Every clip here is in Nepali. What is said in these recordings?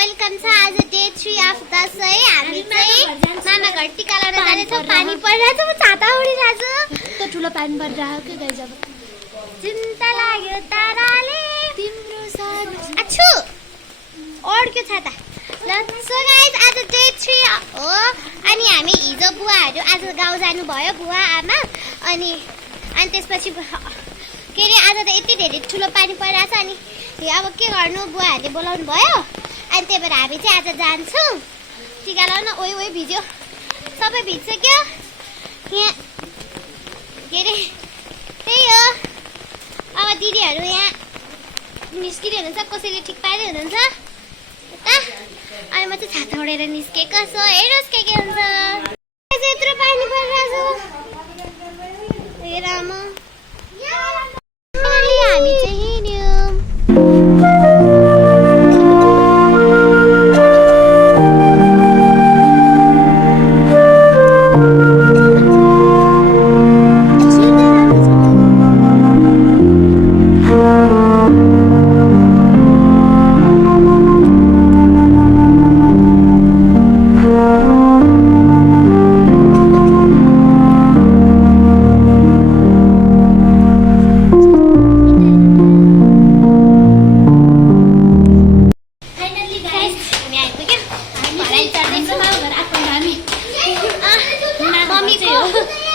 वेलकम छ। आज डे 3 अफ दसैँ। हामी चाहिँ मामा घर टिका लगाउन जाँदैछौँ। पानी परिरहेछ, म छाता उडिरहेछु। त्यो ठुलो पानी परिरहेको के गाइस। अब चिन्ता लाग्यो ताराले तिम्रो साथ अछु अड्क्यो छाता। ल सो गाइस आज डे 3 हो अनि हामी हिजो बुवाहरू आज गाउँ जानुभयो, बुवा आमा। अनि त्यसपछि के अरे आज त यति धेरै ठुलो पानी परिरहेछ। अनि अब के गर्नु, बुवाहरूले बोलाउनु भयो। अनि त्यही भएर हामी चाहिँ आज जान्छौँ टिका लगाउन। ओइ ओइ भिज्यो, सबै भिजिसक्यो यहाँ। के अरे त्यही हो। अब दिदीहरू यहाँ निस्किँदै हुनुहुन्छ, कसैले ठिक पार्दै हुनुहुन्छ यता। अनि म चाहिँ छाता उडेर निस्केको छु। हेर्नुहोस् के हुन्छ। यत्रो पानी परिरहेछ। हेर म हामी चाहिँ हिँड्यौँ।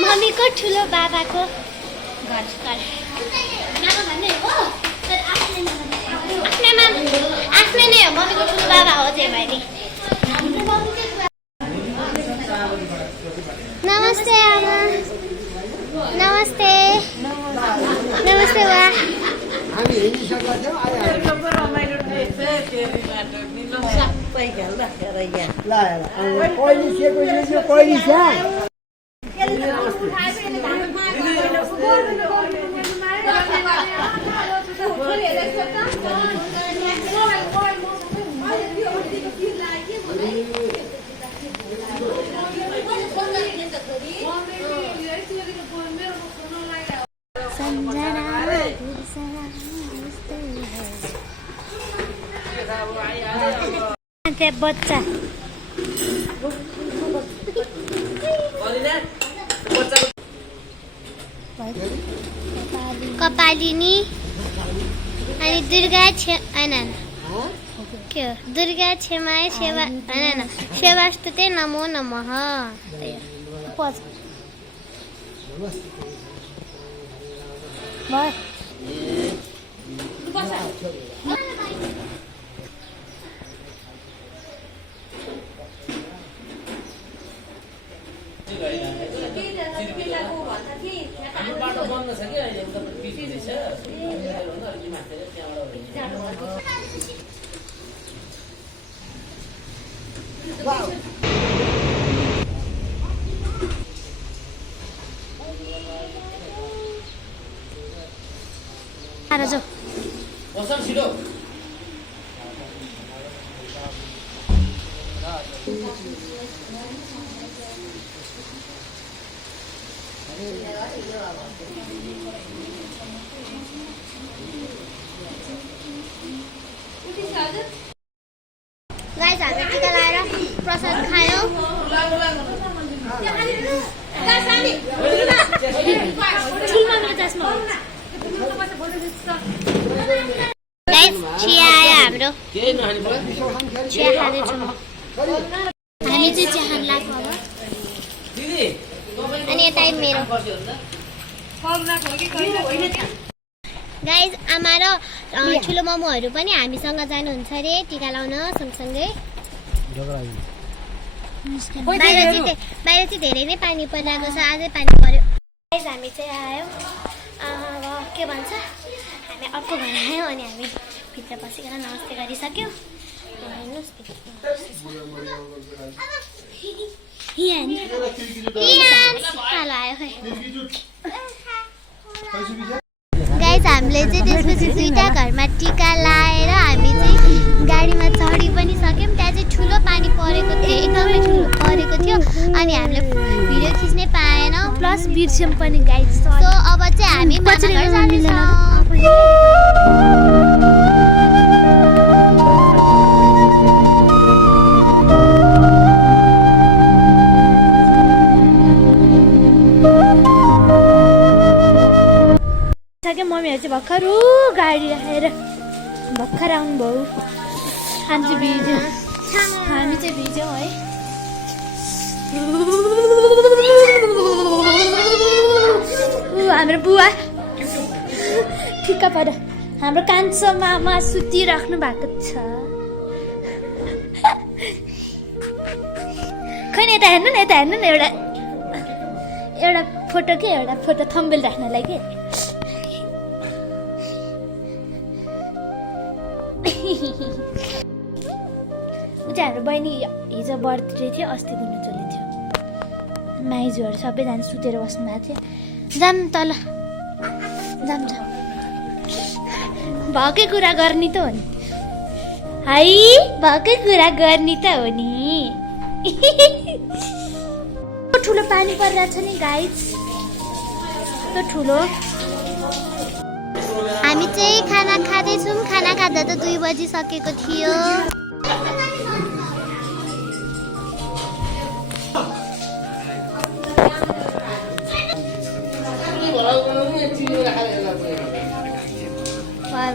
मम्मीको ठुलो बाबाको घर आफ्नै नै हो। मम्मीको ठुलो बाबा हो त्यही भएर। नमस्ते आमा। नमस्ते नमस्ते बा। बच्चा कपालिनी अनि दुर्गा के हो दुर्गा क्षमाय सेवा सेवास्तुते नमो नमः। गाइस हामी टिका लगाएर प्रसाद खायौँ। गाइस चिया आयो हाम्रो। चिया खाँदैछौँ हामी चाहिँ चिया खान लाग्छौँ अब। अनि यता मेरो गाइस आमा र ठुलो मामुहरू पनि हामीसँग जानुहुन्छ अरे टिका लाउन सँगसँगै। बाहिर चाहिँ धेरै नै पानी परिरहेको छ। आजै पानी पर्यो। गाइस हामी चाहिँ आयौँ। अब के भन्छ, हामी अर्को घर आयौँ अनि हामी भित्र बसिकन नमस्ते गरिसक्यौँ। गाइस हामीले चाहिँ त्यसपछि दुईटा घरमा टिका लाएर हामी चाहिँ गाडीमा चढी पनि सक्यौँ। त्यहाँ चाहिँ ठुलो पानी परेको थियो, एकदमै ठुलो परेको थियो। अनि हामीले भिडियो खिच्नै पाएनौँ, प्लस बिर्स्यौँ पनि गाइस। सो अब चाहिँ हामी मामा घर जाँदैछौँ। मम्मीहरू चाहिँ भर्खर गाडी राखेर भर्खर आउनुभयो। हामी चाहिँ भिज्यौँ है। हाम्रो बुवा ठिक्क पऱ्यो। हाम्रो कान्छो मामा सुतिराख्नु भएको छ। खै यता हेर्नु न एउटा फोटो के एउटा फोटो थम्बनेल राख्नलाई के। ऊ चाहिँ हाम्रो बहिनी हिजो बर्थडे थियो, अस्ति गुन्डुचोली थियो। माइजूहरू सबैजना सुतेर बस्नु भएको थियो। जाम तल जाम भएकै कुरा गर्ने त हो नि है, भएकै कुरा गर्ने त हो नि। ठुलो पानी परिरहेछ नि गाइस, यस्तो ठुलो। हामी चाहिँ खाना खाँदैछौँ। खाना खाँदा त 2 बजिसकेको थियो। बाय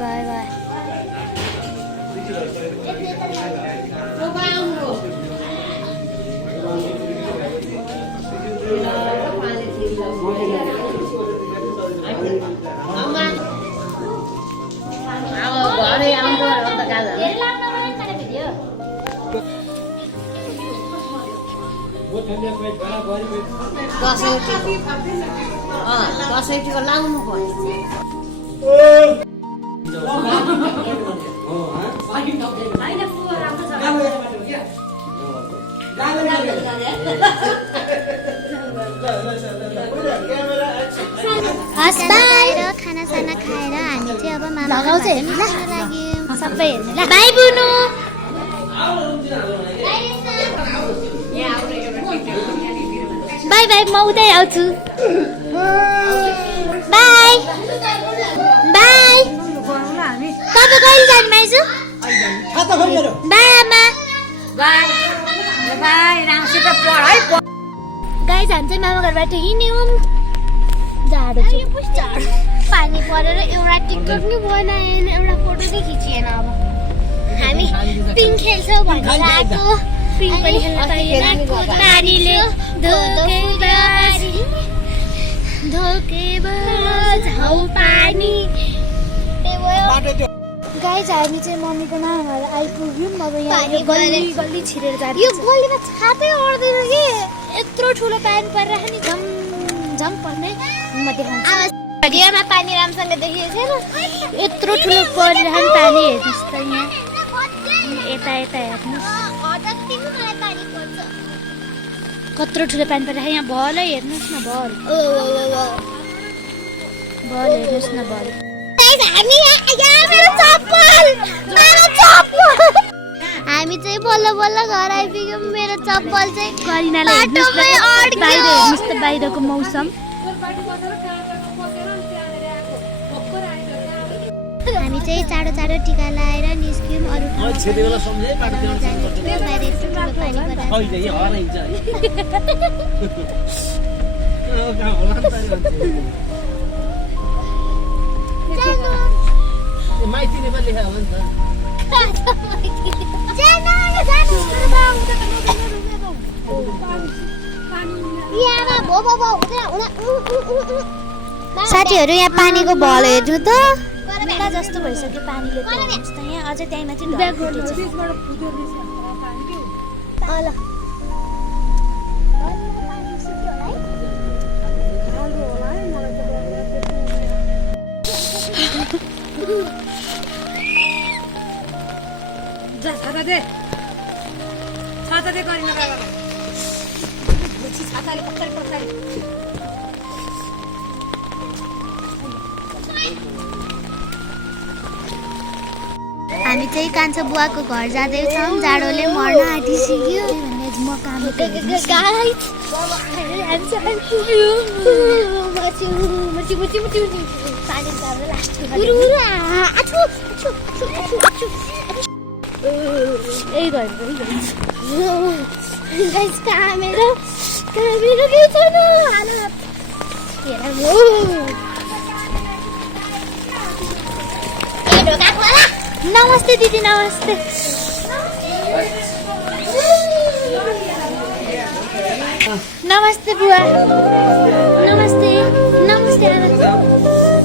दसैँको लाउनु पर्यो। खानासाना खाएर हामी चाहिँ अब मामा लाग्यौँ सबै हेर्नु ल। By Bunu. बाई बाई, म उतै आउँछु। By by. तपाईँ कहिले जानु माइजू? बाई आमा। गाइस हामी चाहिँ मामा घरबाट हिँड्यौँ। जाडो चाहिँ पानी परेर एउटा टिकटक नि बनाएन, एउटा फोटो नि खिचिएन। अब हामी पिङ खेल्छौँ भनेर आएको, पिङ पनि खेल्न पाइएन। पानीले धोकेबाज पानी। गाइस हामी चाहिँ मम्मीको मामा घर आइपुग्यौँ। अब यहाँ पानी गल्ली गल्ली छिरेर जान्छ। यो गल्लीमा छातै ओर्दैन कि। यत्रो ठुलो पानी परिरहेको नि, झम झम पर्ने। म देखाउँछु। भिडियोमा पानी राम्रोसँग देखिएको छैन। यत्रो ठुलो परिरहने पानी हेर्नुहोस् त। यहाँ यता हेर्नुहोस् कत्रो ठुलो पानी परिरहेको। यहाँ भल हेर्नुहोस् न, भल हेर्नुहोस् न, भल। हामी चाहिँ बल्ल बल्ल घर आइपुग्यौँ। मेरो चप्पल चाहिँ करिनाले हेर्नुहोस् न, बाहिर हेर्नुहोस् त, बाहिरको मौसम। हामी चाहिँ चाँडो चाँडो टिका लगाएर निस्क्यौँ। अरू बाहिर यस्तो ठुलो पानी माइती नेपाली लेखा हो नि त। साथीहरू यहाँ पानीको भल हेर्नु त। मेला जस्तो भइसक्यो पानीले त। हेर्नुहोस् त यहाँ अझै त्यहीमा चाहिँ ढल फुटेछ। छाता दे गरिन बाबा। छाताले पक्का। हामी चाहिँ कान्छो बुवाको घर जाँदैछौँ। जाडोले मर्न आँटिसक्यो। म काम कामेरो के छैन। नमस्ते दिदी नमस्ते नमस्ते बुवा नमस्ते नमस्ते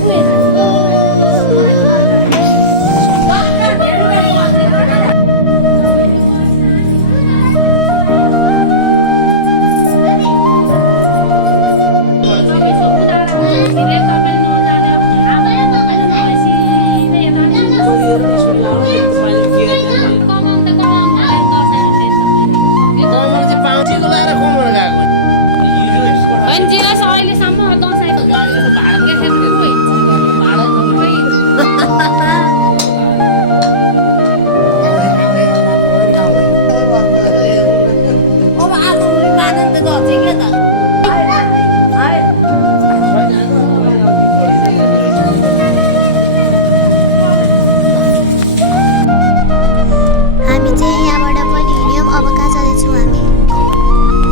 हामी चाहिँ यहाँबाट पनि हिँड्यौँ अब कहाँ जाँदैछौँ हामी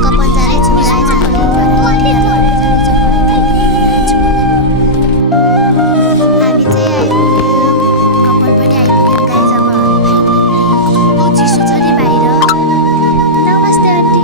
कपन जाँदैछौँ गाइज हामी चाहिँ आइपुग्यौँ कपन पनि आइपुग्यौँ गाइज अब हामी फाइनली चिसो छ नि बाहिर नमस्ते आन्टी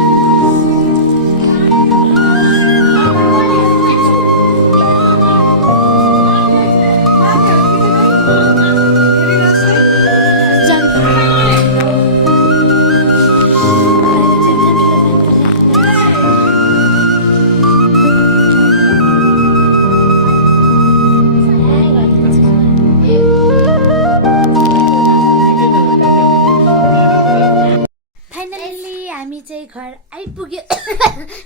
फाइनली हामी चाहिँ घर आइपुग्यो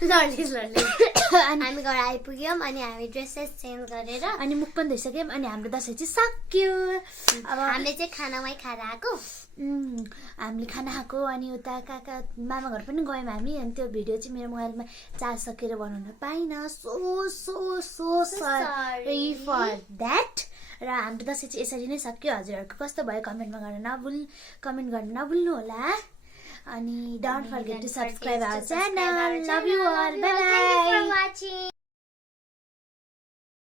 हामी घर आइपुग्यौँ अनि हामी ड्रेसेस चेन्ज गरेर अनि मुख पनि धोइसक्यौँ अनि हाम्रो दसैँ चाहिँ सक्यो अब हामीले चाहिँ खानामै खाएर आएको हामीले खाना खाएको अनि उता काका मामा घर पनि गयौँ हामी अनि त्यो भिडियो चाहिँ मेरो मोबाइलमा चार्ज सकेर बनाउन पाइनँ सो सरी फर द्याट र हाम्रो दसैँ चाहिँ यसरी नै सक्यो हजुरहरूको कस्तो भयो कमेन्ट गर्न नभुल्नु होला अनि don't forget to subscribe our channel love you all bye bye watching.